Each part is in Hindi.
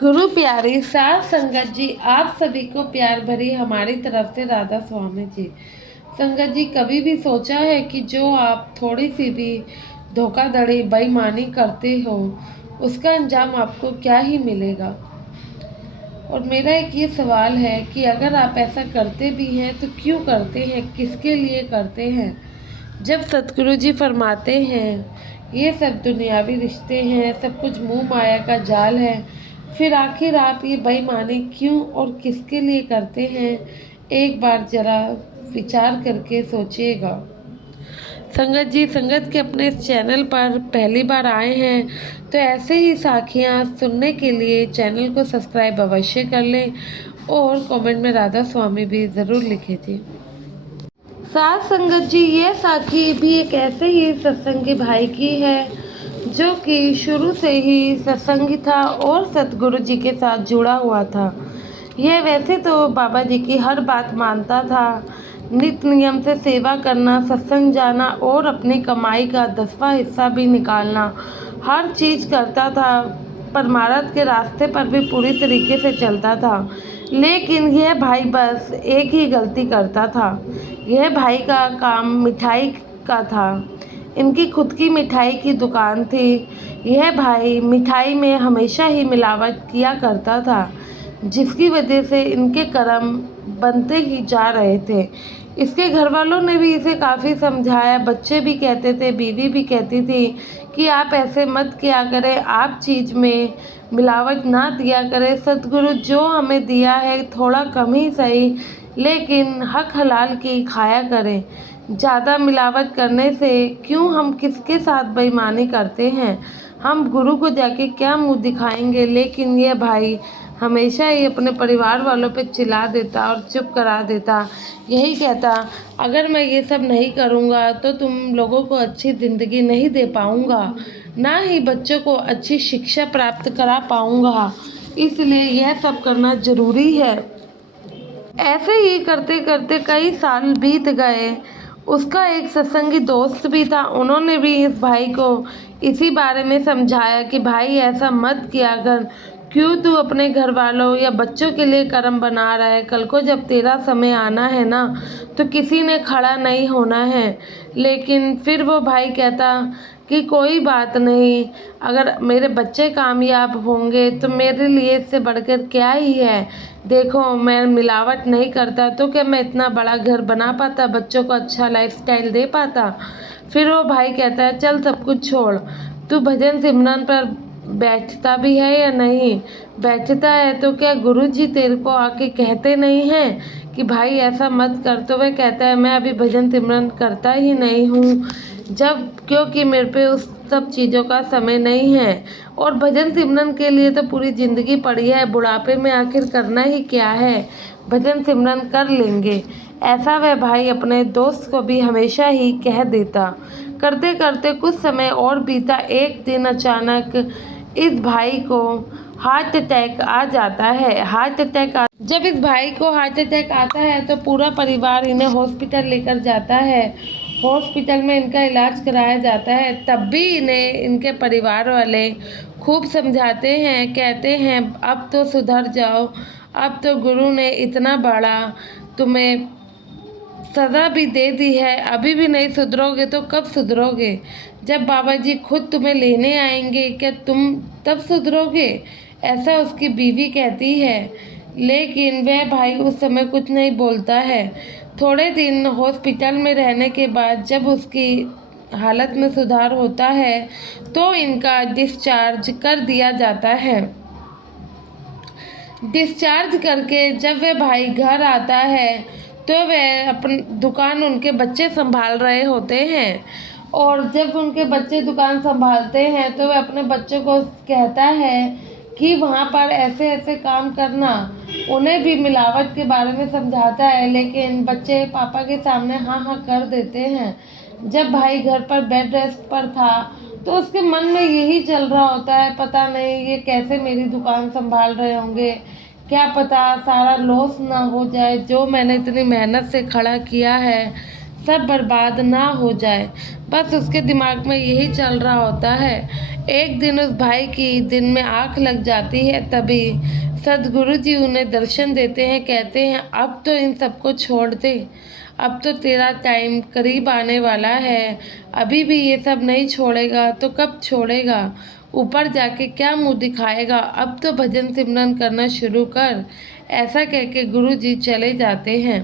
गुरु प्यारी साध संगत जी, आप सभी को प्यार भरी हमारी तरफ से राधा स्वामी जी। संगत जी, कभी भी सोचा है कि जो आप थोड़ी सी भी धोखाधड़ी बेईमानी करते हो उसका अंजाम आपको क्या ही मिलेगा। और मेरा एक ये सवाल है कि अगर आप ऐसा करते भी हैं तो क्यों करते हैं, किसके लिए करते हैं। जब सतगुरु जी फरमाते हैं ये सब दुनियावी रिश्ते हैं, सब कुछ मोह माया का जाल है, फिर आखिर आप ये बेईमानी क्यों और किसके लिए करते हैं, एक बार ज़रा विचार करके सोचिएगा। संगत जी, संगत के अपने इस चैनल पर पहली बार आए हैं तो ऐसे ही साखियाँ सुनने के लिए चैनल को सब्सक्राइब अवश्य कर लें और कमेंट में राधा स्वामी भी ज़रूर लिखें जी। साथ संगत जी, ये साखी भी एक ऐसे ही सत्संगी भाई की है जो कि शुरू से ही सत्संगी था और सतगुरु जी के साथ जुड़ा हुआ था। यह वैसे तो बाबा जी की हर बात मानता था, नित्य नियम से सेवा करना, सत्संग जाना और अपनी कमाई का 10वां हिस्सा भी निकालना, हर चीज़ करता था। परमार्थ के रास्ते पर भी पूरी तरीके से चलता था। लेकिन यह भाई बस एक ही गलती करता था। यह भाई का काम मिठाई का था। इनकी खुद की मिठाई की दुकान थी। यह भाई मिठाई में हमेशा ही मिलावट किया करता था, जिसकी वजह से इनके कर्म बनते ही जा रहे थे। इसके घर वालों ने भी इसे काफ़ी समझाया, बच्चे भी कहते थे, बीवी भी कहती थी कि आप ऐसे मत किया करें, आप चीज़ में मिलावट ना दिया करें। सतगुरु जो हमें दिया है थोड़ा कम ही सही, लेकिन हक हलाल की खाया करें। ज़्यादा मिलावट करने से क्यों हम किसके साथ बेईमानी करते हैं, हम गुरु को जाके क्या मुंह दिखाएंगे। लेकिन ये भाई हमेशा ही अपने परिवार वालों पे चिल्ला देता और चुप करा देता। यही कहता, अगर मैं ये सब नहीं करूँगा तो तुम लोगों को अच्छी ज़िंदगी नहीं दे पाऊँगा, ना ही बच्चों को अच्छी शिक्षा प्राप्त करा पाऊँगा, इसलिए यह सब करना ज़रूरी है। ऐसे ही करते करते कई साल बीत गए। उसका एक सत्संगी दोस्त भी था, उन्होंने भी इस भाई को इसी बारे में समझाया कि भाई ऐसा मत किया कर, क्यों तू अपने घर वालों या बच्चों के लिए कर्म बना रहा है। कल को जब तेरा समय आना है ना, तो किसी ने खड़ा नहीं होना है। लेकिन फिर वो भाई कहता कि कोई बात नहीं, अगर मेरे बच्चे कामयाब होंगे तो मेरे लिए इससे बढ़कर क्या ही है। देखो, मैं मिलावट नहीं करता तो क्या मैं इतना बड़ा घर बना पाता, बच्चों को अच्छा लाइफस्टाइल दे पाता। फिर वो भाई कहता है, चल सब कुछ छोड़, तू भजन सिमरन पर बैठता भी है या नहीं। बैठता है तो क्या गुरुजी तेरे को आके कहते नहीं हैं कि भाई ऐसा मत कर। तो वह कहता है, मैं अभी भजन सिमरन करता ही नहीं हूँ, जब क्योंकि मेरे पे उस सब चीज़ों का समय नहीं है। और भजन सिमरन के लिए तो पूरी ज़िंदगी पड़ी है, बुढ़ापे में आखिर करना ही क्या है, भजन सिमरन कर लेंगे। ऐसा वह भाई अपने दोस्त को भी हमेशा ही कह देता। करते करते कुछ समय और बीता। एक दिन अचानक इस भाई को हार्ट अटैक आ जाता है। जब इस भाई को हार्ट अटैक आता है तो पूरा परिवार इन्हें हॉस्पिटल लेकर जाता है। हॉस्पिटल में इनका इलाज कराया जाता है। तब भी इन्हें इनके परिवार वाले खूब समझाते हैं, कहते हैं अब तो सुधर जाओ, अब तो गुरु ने इतना बड़ा तुम्हें सज़ा भी दे दी है, अभी भी नहीं सुधरोगे तो कब सुधरोगे। जब बाबा जी खुद तुम्हें लेने आएंगे क्या तुम तब सुधरोगे, ऐसा उसकी बीवी कहती है। लेकिन वह भाई उस समय कुछ नहीं बोलता है। थोड़े दिन हॉस्पिटल में रहने के बाद जब उसकी हालत में सुधार होता है तो इनका डिस्चार्ज कर दिया जाता है। डिस्चार्ज करके जब वह भाई घर आता है तो वह अपनी दुकान, उनके बच्चे संभाल रहे होते हैं। और जब उनके बच्चे दुकान संभालते हैं तो वह अपने बच्चों को कहता है कि वहाँ पर ऐसे ऐसे काम करना। उन्हें भी मिलावट के बारे में समझाता है, लेकिन बच्चे पापा के सामने हाँ हाँ कर देते हैं। जब भाई घर पर बेड रेस्ट पर था तो उसके मन में यही चल रहा होता है, पता नहीं ये कैसे मेरी दुकान संभाल रहे होंगे, क्या पता सारा लॉस ना हो जाए जो मैंने इतनी मेहनत से खड़ा किया है, सब बर्बाद ना हो जाए। बस उसके दिमाग में यही चल रहा होता है। एक दिन उस भाई की दिन में आँख लग जाती है। तभी सद्गुरु जी उन्हें दर्शन देते हैं। कहते हैं अब तो इन सबको छोड़ दे, अब तो तेरा टाइम करीब आने वाला है। अभी भी ये सब नहीं छोड़ेगा तो कब छोड़ेगा? ऊपर जाके क्या मुंह दिखाएगा? अब तो भजन सिमरन करना शुरू कर। ऐसा कह के गुरु जी चले जाते हैं।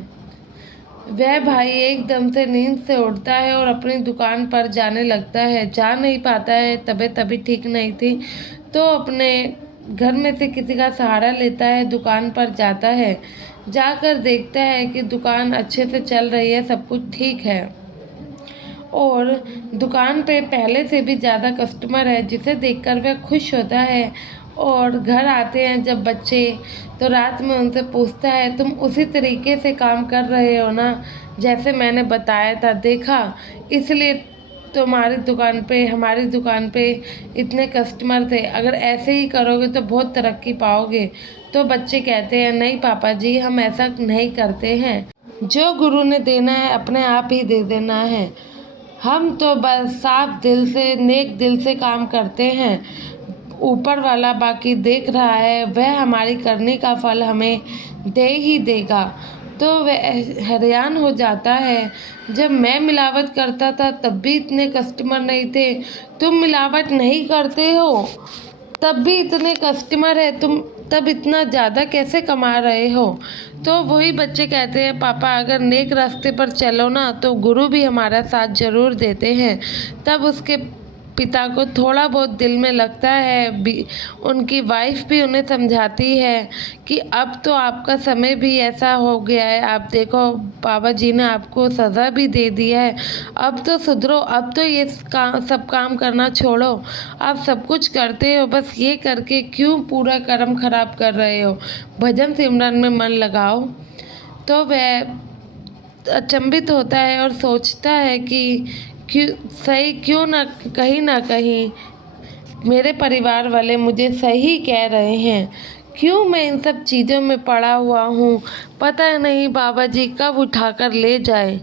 वह भाई एकदम से नींद से उठता है और अपनी दुकान पर जाने लगता है। जा नहीं पाता है, तबीयत अभी ठीक नहीं थी, तो अपने घर में से किसी का सहारा लेता है, दुकान पर जाता है। जाकर देखता है कि दुकान अच्छे से चल रही है, सब कुछ ठीक है और दुकान पे पहले से भी ज़्यादा कस्टमर है, जिसे देखकर वह खुश होता है। और घर आते हैं जब बच्चे, तो रात में उनसे पूछता है तुम उसी तरीके से काम कर रहे हो ना जैसे मैंने बताया था, देखा इसलिए हमारी दुकान पे इतने कस्टमर थे। अगर ऐसे ही करोगे तो बहुत तरक्की पाओगे। तो बच्चे कहते हैं नहीं पापा जी, हम ऐसा नहीं करते हैं, जो गुरु ने देना है अपने आप ही दे देना है। हम तो बस साफ दिल से, नेक दिल से काम करते हैं। ऊपर वाला बाकी देख रहा है, वह हमारी करने का फल हमें दे ही देगा। तो वह हैरान हो जाता है, जब मैं मिलावट करता था तब भी इतने कस्टमर नहीं थे, तुम मिलावट नहीं करते हो तब भी इतने कस्टमर है, तुम तब इतना ज़्यादा कैसे कमा रहे हो? तो वही बच्चे कहते हैं पापा अगर नेक रास्ते पर चलो ना तो गुरु भी हमारा साथ ज़रूर देते हैं। तब उसके पिता को थोड़ा बहुत दिल में लगता है। उनकी वाइफ भी उन्हें समझाती है कि अब तो आपका समय भी ऐसा हो गया है, आप देखो बाबा जी ने आपको सज़ा भी दे दी है, अब तो सुधरो, अब तो ये सब काम करना छोड़ो। आप सब कुछ करते हो, बस ये करके क्यों पूरा कर्म खराब कर रहे हो? भजन सिमरन में मन लगाओ। तो वह अचंभित होता है और सोचता है कि क्यों ना कहीं मेरे परिवार वाले मुझे सही कह रहे हैं। क्यों मैं इन सब चीज़ों में पड़ा हुआ हूँ? पता नहीं बाबा जी कब उठाकर ले जाए।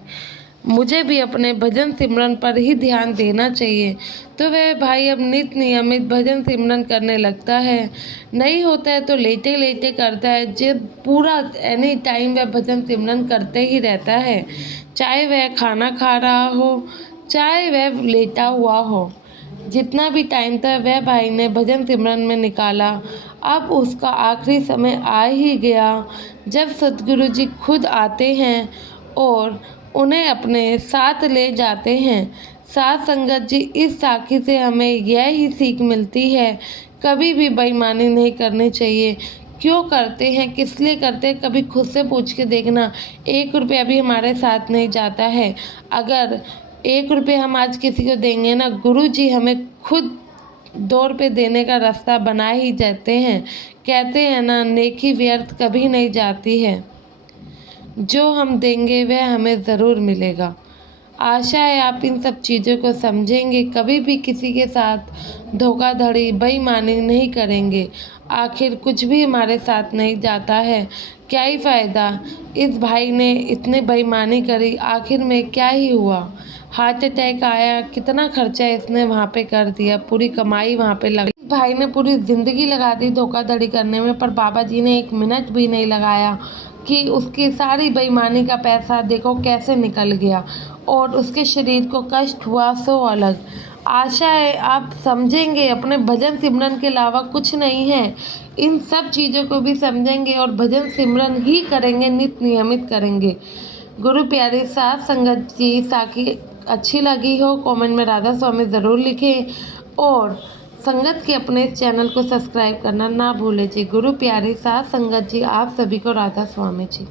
मुझे भी अपने भजन सिमरन पर ही ध्यान देना चाहिए। तो वह भाई अब नित नियमित भजन सिमरन करने लगता है। नहीं होता है तो लेटे लेटे करता है। जब पूरा एनी टाइम वह भजन सिमरन करते ही रहता है, चाहे वह खाना खा रहा हो, चाहे वह लेटा हुआ हो। जितना भी टाइम था वह भाई ने भजन सिमरन में निकाला। अब उसका आखिरी समय आ ही गया, जब सद्गुरु जी खुद आते हैं और उन्हें अपने साथ ले जाते हैं। साथ संगत जी, इस साखी से हमें यह ही सीख मिलती है, कभी भी बेईमानी नहीं करनी चाहिए। क्यों करते हैं, किस लिए करते हैं, कभी खुद से पूछ के देखना। 1 रुपया भी हमारे साथ नहीं जाता है। अगर 1 रुपये हम आज किसी को देंगे ना, गुरु जी हमें खुद 2 रुपये देने का रास्ता बना ही जाते हैं। कहते हैं ना, नेकी व्यर्थ कभी नहीं जाती है। जो हम देंगे वह हमें ज़रूर मिलेगा। आशा है आप इन सब चीज़ों को समझेंगे, कभी भी किसी के साथ धोखाधड़ी, बेईमानी नहीं करेंगे। आखिर कुछ भी हमारे साथ नहीं जाता है, क्या ही फ़ायदा? इस भाई ने इतने बेईमानी करी, आखिर में क्या ही हुआ? हार्ट अटैक आया, कितना खर्चा इसने वहाँ पे कर दिया, पूरी कमाई वहाँ पे लगी। भाई ने पूरी ज़िंदगी लगा दी धोखाधड़ी करने में, पर बाबा जी ने 1 मिनट भी नहीं लगाया कि उसकी सारी बेईमानी का पैसा देखो कैसे निकल गया और उसके शरीर को कष्ट हुआ, सो अलग। आशा है आप समझेंगे, अपने भजन सिमरन के अलावा कुछ नहीं है। इन सब चीज़ों को भी समझेंगे और भजन सिमरन ही करेंगे, नित नियमित करेंगे। गुरु प्यारे साथ संगत जी, साखी अच्छी लगी हो कमेंट में राधा स्वामी ज़रूर लिखें और संगत के अपने चैनल को सब्सक्राइब करना ना भूलें जी। गुरु प्यारे साथ संगत जी, आप सभी को राधा स्वामी जी।